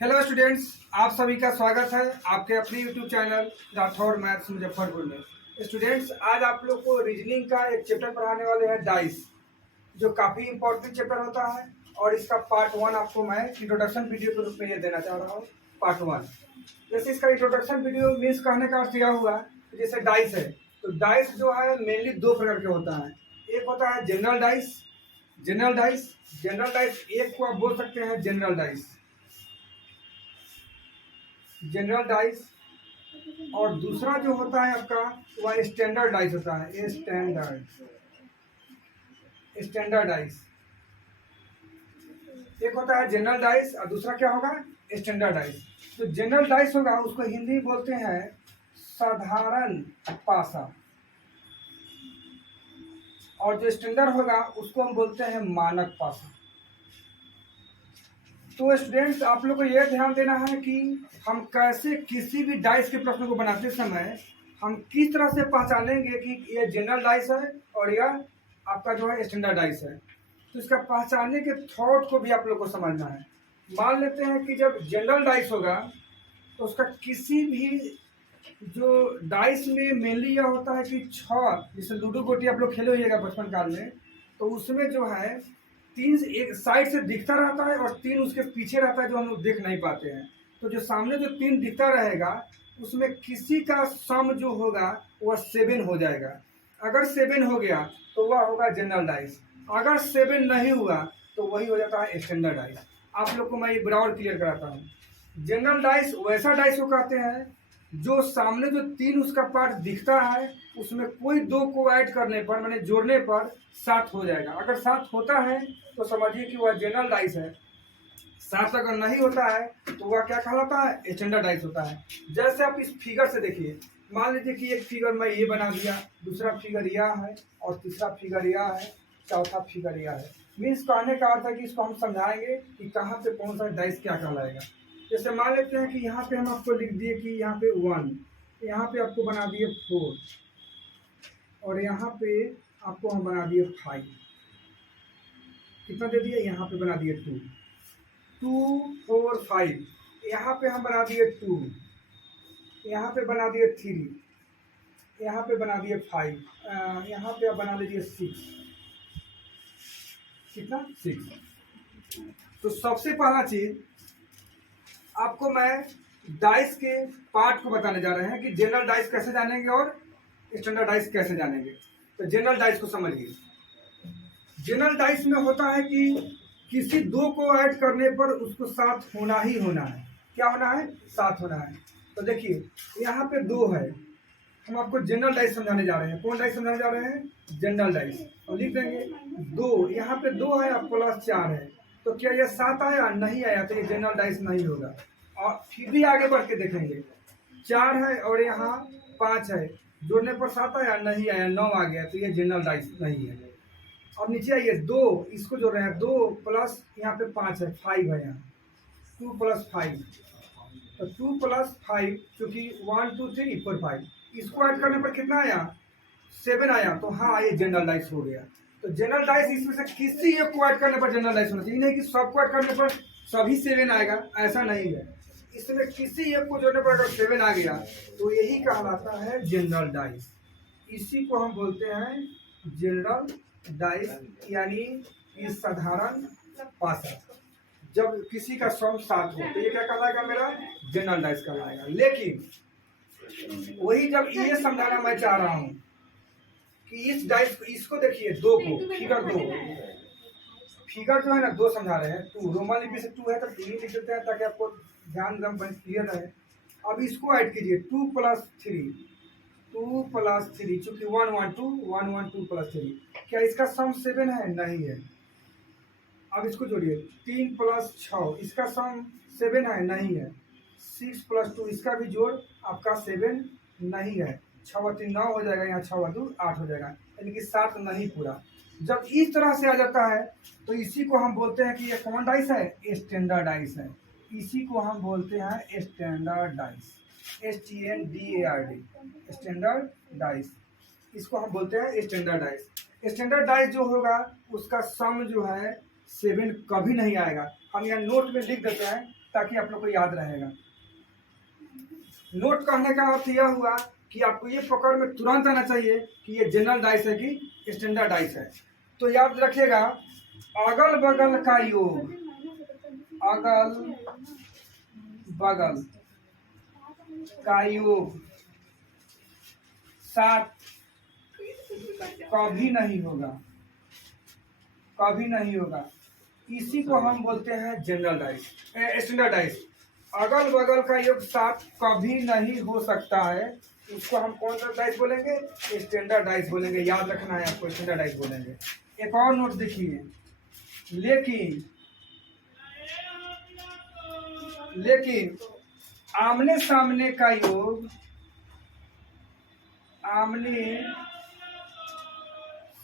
Hello students, आप सभी का स्वागत है आपके अपने YouTube channel Rathore maths Muzaffarpur में। स्टूडेंट्स, आज आप लोग को रीजनिंग का एक चैप्टर पढ़ाने वाले हैं, डाइस, जो काफ़ी इंपॉर्टेंट चैप्टर होता है। और इसका पार्ट 1 आपको मैं इंट्रोडक्शन वीडियो के रूप में ये देना चाह रहा हूँ। पार्ट 1 जैसे इसका इंट्रोडक्शन वीडियो मीन्स कहने का अर्थ यह हुआ कि जैसे डाइस है, तो डाइस जो है मेनली दो प्रकार के होता है। एक होता है जनरल डाइस। जनरल डाइस एक को आप बोल सकते हैं जनरल डाइस, और दूसरा जो होता है आपका वह स्टैंडर्ड डाइस होता है। स्टैंडर्ड डाइस एक होता है जनरल डाइस और दूसरा क्या होगा, स्टैंडर्ड डाइस। तो जनरल डाइस होगा उसको हिंदी में बोलते हैं साधारण पासा, और जो स्टैंडर्ड होगा उसको हम बोलते हैं मानक पासा। तो स्टूडेंट्स, आप लोग को यह ध्यान देना है कि हम कैसे किसी भी डाइस के प्रश्न को बनाते समय हम किस तरह से पहचानेंगे कि यह जनरल डाइस है और यह आपका जो है स्टैंडर्ड डाइस है। तो इसका पहचानने के थॉट को भी आप लोग को समझना है। मान लेते हैं कि जब जनरल डाइस होगा तो उसका किसी भी जो डाइस में मेनली यह होता है कि 6, जैसे लूडो गोटी आप लोग खेले होइएगा बचपन काल में, तो उसमें जो है 3 एक साइड से दिखता रहता है और 3 उसके पीछे रहता है जो हम लोग देख नहीं पाते हैं। तो जो सामने जो 3 दिखता रहेगा उसमें किसी का सम जो होगा वह 7 हो जाएगा। अगर 7 हो गया तो वह होगा जनरल डाइस, अगर 7 नहीं हुआ तो वही हो जाता है स्टैंडर्ड डाइस। आप लोग को मैं ये बराबर क्लियर कराता हूँ। जनरल डाइस वैसा डाइस को कहते हैं जो सामने जो 3 उसका पार्ट दिखता है उसमें कोई 2 को ऐड करने पर, माने जोड़ने पर 7 हो जाएगा। अगर 7 होता है तो समझिए कि वह जनरल डाइस है। 7 अगर नहीं होता है तो वह क्या कहलाता है, स्टैंडर्ड डाइस होता है। जैसे आप इस फिगर से देखिए, मान लीजिए कि एक फिगर मैं ये बना दिया, दूसरा फिगर यह है और तीसरा फिगर यह है, चौथा फिगर यह है। मीन्स कहने का अर्थ है कि इसको हम समझाएंगे कि कहाँ पे कौन सा डाइस क्या कहलाएगा। जैसे मान लेते हैं कि यहाँ पे हम आपको लिख दिए कि यहाँ पे 1, यहाँ पे आपको बना दिए 4 और यहाँ पे आपको हम बना दिए 5। कितना दे दिए, यहाँ पे बना दिए 2, 4, 5। यहाँ पे हम बना दिए 2, यहाँ पे बना दिए 3, यहाँ पे बना दिए 5, यहाँ पे आप बना लीजिए 6। कितना, 6। तो सबसे पहला चीज आपको मैं डाइस के पार्ट को बताने जा रहे हैं कि जनरल डाइस कैसे जानेंगे और स्टैंडर्ड डाइस कैसे जानेंगे। तो जनरल डाइस को समझिए। जनरल डाइस में होता है कि किसी 2 को ऐड करने पर उसको 7 होना ही होना है। क्या होना है, 7 होना है। तो देखिए यहाँ पे 2 है, हम आपको जनरल डाइस समझाने जा रहे हैं। कौन डाइस समझाने जा रहे हैं, जनरल डाइस। और लिख देंगे 2, यहाँ पे 2 है और प्लस 4 है, तो क्या यह 7 आया, नहीं आया तो ये जनरल डाइस नहीं होगा। और फिर भी आगे बढ़ के देखेंगे, 4 है और यहाँ 5 है, जोड़ने पर 7 आया, नहीं आया, 9 आ गया, तो ये जनरल डाइस नहीं है। अब नीचे आइए, 2 इसको जोड़ रहे हैं, 2 प्लस यहाँ पे 5 है, 5 है, यहाँ 2 + 5, तो 2 + 5 चूंकि 1 2 3 4 5, इसको ऐड करने पर कितना आया, 7 आया। तो हाँ, ये जनरल डाइस हो गया। तो जनरल डाइस इसमें से किसी एक को ऐड करने पर जनरल डाइस होना चाहिए, नहीं कि सबको ऐड करने पर सभी 7 आएगा, ऐसा नहीं है। इसमें किसी एक को जोड़ने पर अगर 7 आ गया तो यही कहलाता है जनरल डाइस। इसी को हम बोलते हैं जनरल डाइस, यानी ये साधारण पासा। जब किसी का सम 7 हो तो ये क्या कहलाएगा, मेरा जनरल डाइस कहलाएगा। लेकिन वही जब ये समझाना मैं चाह रहा हूँ कि इस डाइस को, इसको देखिए 2 को, फिगर 2, फिगर जो है ना 2 समझा रहे हैं, 2 रोमन लिपि से 2 है तो 2 लिख देते हैं ताकि आपको ध्यान एकदम क्लियर रहे। अब इसको ऐड कीजिए, 2 + 3, 2 + 3, चूंकि 1 1 2 1 1 2 + 3, क्या इसका सम 7 है, नहीं है। अब इसको जोड़िए, 3 + 6, इसका सम 7 है, नहीं है। 6 + 2, इसका भी जोड़ आपका 7 नहीं है। 6 3 9 हो जाएगा, यहाँ 6 2 8 हो जाएगा, यानी कि 7 नहीं पूरा। जब इस तरह से आ जाता है तो इसी को हम बोलते हैं कि ये कौन डाइस है, स्टैंडर्ड डाइस है। इसी को हम बोलते हैं standard dice, STNDARD, standard dice. इसको हम बोलते हैं स्टैंडर्ड डाइस। स्टैंडर्ड डाइस जो होगा उसका सम जो है 7 कभी नहीं आएगा। हम यहाँ नोट में लिख देते हैं ताकि आप लोग को याद रहेगा। नोट कहने का अर्थ यह हुआ कि आपको ये पकड़ में तुरंत आना चाहिए कि ये जनरल डाइस है कि स्टैंडर्ड डाइस है। तो याद रखिएगा, अगल बगल का योग, अगल बगल का योग 7 कभी नहीं होगा, कभी नहीं होगा। इसी को हम बोलते हैं जनरल डाइस, स्टैंडर्ड डाइस। अगल बगल का योग 7 कभी नहीं हो सकता है, उसको हम कौन सा डाइस बोलेंगे? स्टैंडर्ड डाइस बोलेंगे। याद रखना है आपको, स्टैंडर्ड डाइस बोलेंगे। एक और नोट देखिए, लेकिन आमने सामने का योग, आमने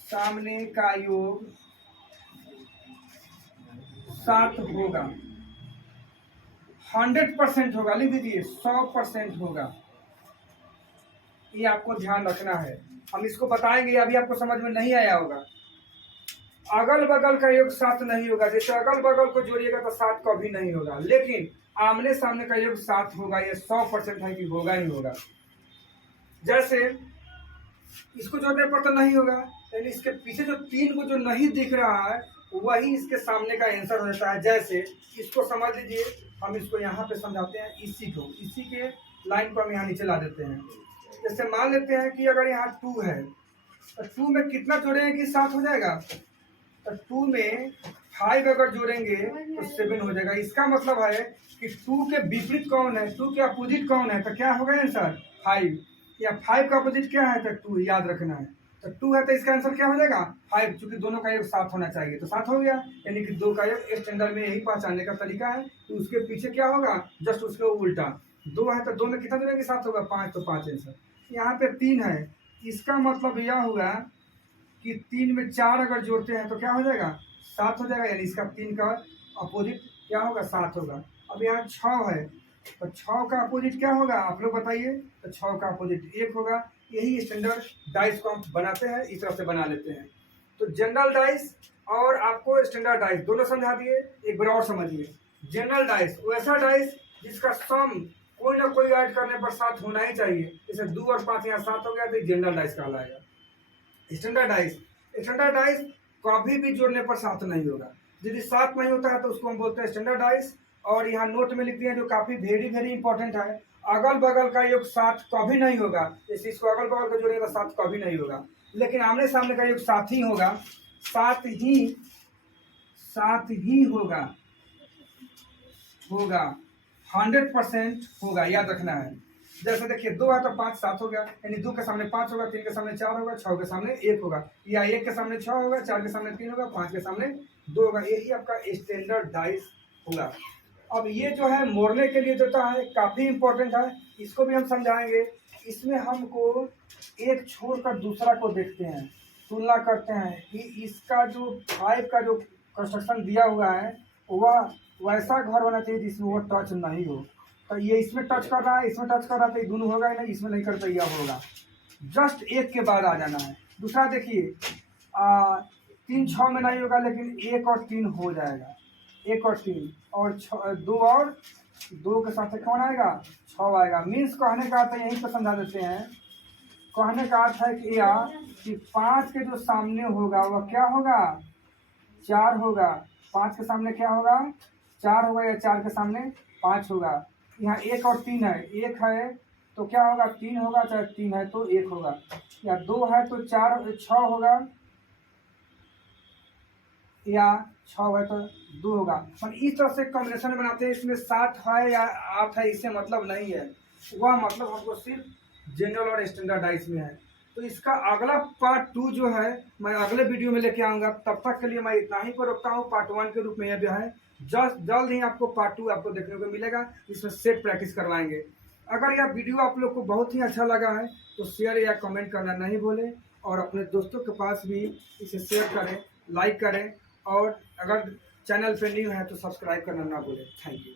सामने का योग 7 होगा, 100% होगा। लिख दीजिए 100% होगा। ये आपको ध्यान रखना है, हम इसको बताएंगे, अभी आपको समझ में नहीं आया होगा। अगल बगल का योग 7 नहीं होगा, जैसे अगल बगल को जोड़िएगा तो 7 कभी नहीं होगा, लेकिन आमने सामने का योग 7 होगा। ये 100% है कि होगा ही होगा। जैसे इसको जोड़ने पर तो नहीं होगा, यानी इसके पीछे जो 3 को जो नहीं दिख रहा है वही इसके सामने का आंसर हो जाता है। जैसे इसको समझ लीजिए, हम इसको यहाँ पे समझाते हैं, इसी के लाइन को हम यहाँ नीचे ला देते हैं। जैसे मान लेते हैं कि अगर यहाँ 2 है तो 2 में कितना जोड़ेंगे कि 7 हो जाएगा? तो 2 में 5 अगर जोड़ेंगे तो 7 हो जाएगा। इसका मतलब है कि 2 के विपरीत कौन है, 2 के अपोजिट कौन है, तो क्या होगा आंसर? 5। या 5 का अपोजिट क्या है? तो 2। याद रखना है, तो 2 है तो इसका आंसर क्या हो जाएगा? 5, क्योंकि दोनों का योग 7 होना चाहिए, तो 7 हो गया। यानी कि 2 का योग स्टैंडर्ड में यही पहचानने का तरीका है। तो उसके पीछे क्या होगा? जस्ट उसके उल्टा। 2 है तो 2 में कितना जोड़ेंगे? 7 होगा। 5 तो 5 आंसर। यहाँ पे 3 है, इसका मतलब यह हुआ कि 3 में 4 अगर जोड़ते हैं तो क्या हो जाएगा? 7 हो जाएगा। यानी इसका 3 का अपोजिट क्या होगा? 7 होगा। अब यहाँ 6 है तो 6 का अपोजिट क्या होगा? आप लोग बताइए। तो 6 का अपोजिट 1 होगा। यही स्टैंडर्ड डाइस को हम बनाते हैं, इस तरह से बना लेते हैं। तो जनरल डाइस और आपको स्टैंडर्ड डाइस दोनों समझा दिए। एक बार और समझिए, जनरल डाइस वैसा डाइस जिसका सम कोई ना कोई ऐड करने पर 7 होना ही चाहिए। जैसे 2 और 5 यहाँ 7 हो गया तो जनरल डाइस कहलाएगा। स्टैंडर्ड डाइस कभी भी जोड़ने पर 7 नहीं होगा। यदि 7 नहीं होता है तो उसको हम बोलते हैं स्टैंडर्ड डाइस। और यहाँ नोट में लिख दिए जो काफी वेरी इंपॉर्टेंट है, अगल बगल का योग 7 कभी नहीं होगा। जैसे इसको अगल बगल का जोड़ेगा तो 7 कभी नहीं होगा, लेकिन आमने सामने का योग 7 ही होगा। 7 ही होगा 100% होगा। याद रखना है। जैसे देखिए 2 है तो 5 7 हो गया, यानी 2 के सामने 5 होगा, 3 के सामने 4 होगा, 6 के सामने 1 होगा, या 1 के सामने 6 होगा, 4 के सामने 3 होगा, 5 के सामने 2 होगा। यही आपका स्टैंडर्ड डाइस होगा। अब ये जो है मोड़ने के लिए देता है, काफ़ी इंपॉर्टेंट है, इसको भी हम समझाएंगे। इसमें हमको एक छोड़कर दूसरा को देखते हैं, तुलना करते हैं कि इसका जो 5 का जो कंस्ट्रक्शन दिया हुआ है वह वैसा घर होना चाहिए जिसमें वो टच नहीं हो। तो ये इसमें टच कर रहा है, इसमें टच कर रहा है, तो ये दोनों होगा ही नहीं, इसमें नहीं करता यह होगा। जस्ट एक के बाद आ जाना है। दूसरा देखिए 3 6 में नहीं होगा, लेकिन 1 और 3 हो जाएगा। 1 और 3 और 2 और 2 के साथ कौन आएगा? 6 आएगा। मीन्स कहने का अर्थ यहीं पर समझा देते हैं। कहने का अर्थ है कि 5 के जो सामने होगा वह क्या होगा? 4 होगा। 5 के सामने क्या होगा? 4 होगा, या 4 के सामने 5 होगा। यहाँ 1 और 3 है, 1 है तो क्या होगा? 3 होगा, चाहे 3 है तो 1 होगा, या 2 है तो 6 होगा, या 6 है तो 2 होगा। हम इस तरह से कॉम्बिनेशन बनाते हैं। इसमें 7 है या 8 है इससे मतलब नहीं है, वह मतलब हमको सिर्फ जनरल और स्टैंडर्ड डाइस में है। तो इसका अगला पार्ट 2 जो है मैं अगले वीडियो में लेके आऊँगा। तब तक के लिए मैं इतना ही पर रखता हूँ। पार्ट 1 के रूप में यह भी है, जल्द ही आपको पार्ट 2 आपको देखने को मिलेगा, इसमें सेट प्रैक्टिस करवाएंगे। अगर यह वीडियो आप लोग को बहुत ही अच्छा लगा है तो शेयर या कमेंट करना नहीं भूलें, और अपने दोस्तों के पास भी इसे शेयर करें, लाइक करें, और अगर चैनल पे न्यू है तो सब्सक्राइब करना ना भूलें। Thank you.